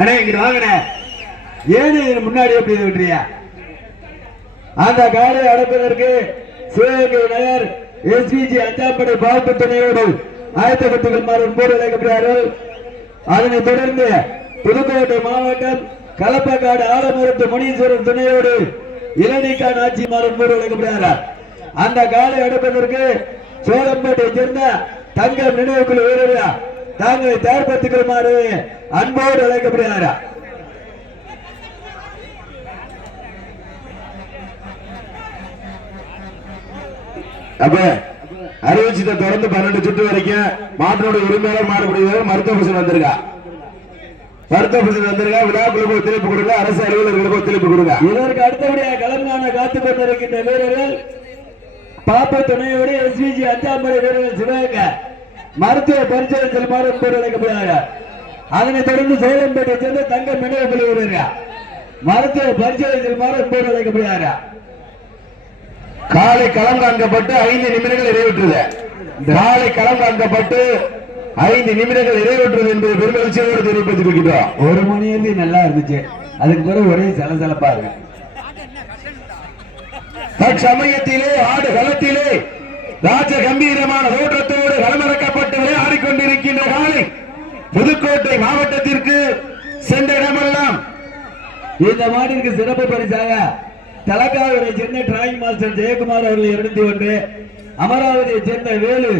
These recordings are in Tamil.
அண்ணே இங்க வாங்கண்ணே. ஏன்னு முன்னாடி எப்படி விட்டுறியா? அந்த காலை அடைப்பதற்கு சிவகங்கை நகர் எஸ்பிஜி அஞ்சாம்படை பாபு துணையோடு ஆயத்தப்பட்டுகள் போர் அழைக்கப்படுகிறார்கள். அதனைத் தொடர்ந்து புதுக்கோட்டை மாவட்டம் கலப்பக்காடு ஆலமரத்து முனீஸ்வரர் துணையோடு இளநீக்கான் ஆட்சி போர் அழைக்கப்படுகிறார். அந்த காலை அடைப்பதற்கு சோழம்பேட்டையை சேர்ந்த தங்கம் நினைவுக்குழு வீரர்கள் தாங்களை தயார்படுத்திக்கொள்ளுமாறு அன்போடு அழைக்கப்படுகிறார். அப்ப அறிவிச்சதை தொடர்ந்து 12 சுற்று வரைக்கும் மாட்டோட உரிமையாளர் மாடுபடுகிறார். மருத்துவ பிரச்சனை வந்திருக்கா, மருத்துவ பிரச்சனை வந்திருக்கா. விழாக்களுக்கு ஒத்துழைப்பு கொடுங்க, அரசு அலுவலர்களுக்கு ஒத்துழைப்பு கொடுங்க. இதற்கு அடுத்தபடியாக கலங்கான காத்துக் கொண்டிருக்கின்ற வீரர்கள் பாப்ப துணையோடு எஸ்பிஜி அஞ்சாம்படை வீரர்கள் சிவகங்கை மருத்துவ பரிசோதனை செல்லுமாறு போர் அழைக்கப்படுகிறார். அதனைத் தொடர்ந்து சோழம்பேட்டை சேர்ந்த தங்கம் நினைவுக்குழு வீரர்கள் மருத்துவ பரிசோதனை செல்லுமாறு போர் அழைக்கப்படுகிறார். காலை களம் காண்கப்பட்டு 5 நிமிடங்கள் நிறைவேற்றுது. காலை களம் காண்கப்பட்டு 5 நிமிடங்கள் நிறைவேற்றுது என்பது பெருமகிழ்ச்சியோடு தெரிவிப்பதிருக்கிறோம். 1 மணி நல்லா இருந்துச்சு, அதுக்கு பிறகு ஒரே சலசலப்பா இருக்கு. தற்சமயத்திலே ஆடு களத்திலே ராஜ கம்பீரமான தோற்றத்தோடு களமிறக்கப்பட்டு விளையாடிக்கொண்டிருக்கின்ற காலை புதுக்கோட்டை மாவட்டத்திற்கு சென்ற இடமெல்லாம் இந்த மாட்டிற்கு சிறப்பு பரிசாக தலக்காவூரை சேர்ந்த டிராயிங் மாஸ்டர் ஜெயக்குமார் அவர்கள் 201, அமராவதியை சேர்ந்த வேலு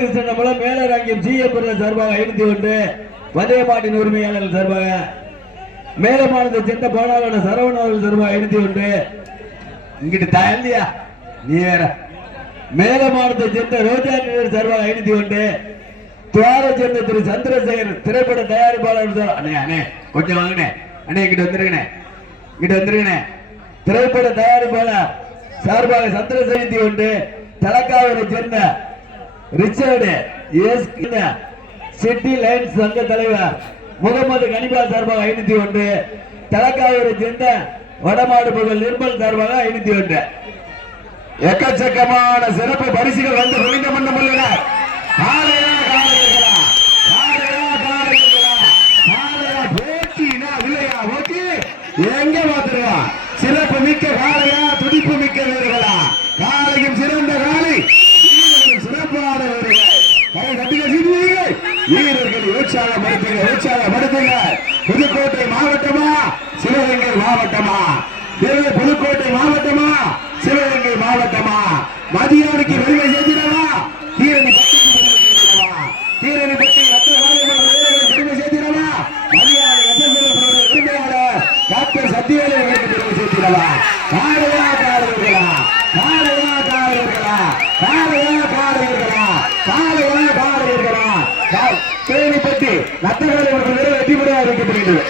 கிருஷ்ணன் மூலம் மேலராங்கியம் ஜிஎம் சார்பாக 501, வதயமாட்டின் உரிமையாளர்கள் சார்பாக மேலமானதை சேர்ந்த பாடாளன சரவண அவர்கள் சார்பாக 501. இங்கிட்டு தாயந்தியா நீ வேற மேலமானதை சேர்ந்த ரோஜா சார்பாக 501, துவார சேர்ந்த திரு சந்திரசேகர் திரைப்பட தயாரிப்பாளர் அண்ணே கொஞ்சம் வாங்கினே அண்ணே இங்கிட்டு வந்துருங்கண்ணே திரைப்பட தயாரிப்பாளர் சார்பாக சந்திரசேகர் 1, தலக்காவூரை சேர்ந்த ரிச்சர்டு எஸ் சிட்டி லைன்ஸ் சங்க தலைவர் முகமது கனிபா சார்பாக 501, தலக்காவூரை சேர்ந்த வடமாடு புகழ் நிர்மல் சார்பாக 501. எக்கச்சக்கமான சிறப்பு பரிசுகள் வந்து குவிந்த மன்னம் உள்ளன. எங்க பாத்துருவா சிறப்பு மிக்க காலையா, துடிப்பு மிக்க வீரர்களா? காலையும் சிறந்த காலை, சிறப்பான வீரர்களை உற்சாகப்படுத்துங்க. புதுக்கோட்டை மாவட்டமா சிவகங்கை மாவட்டமா? புதுக்கோட்டை மாவட்டமா சிவகங்கை மாவட்டமா? மதியானுக்கு வெளியே சேர்த்திடவா? கீரணி பட்டி பெருமை சேர்த்திடவா? மதியான உரிமையாளர் டாக்டர் சத்தியவேலர்களுக்கு பெருமை சேர்த்திடவா? தேனிப்பட்டி நத்தகாலை வெற்றி பெற வைக்கப்படுகிறது.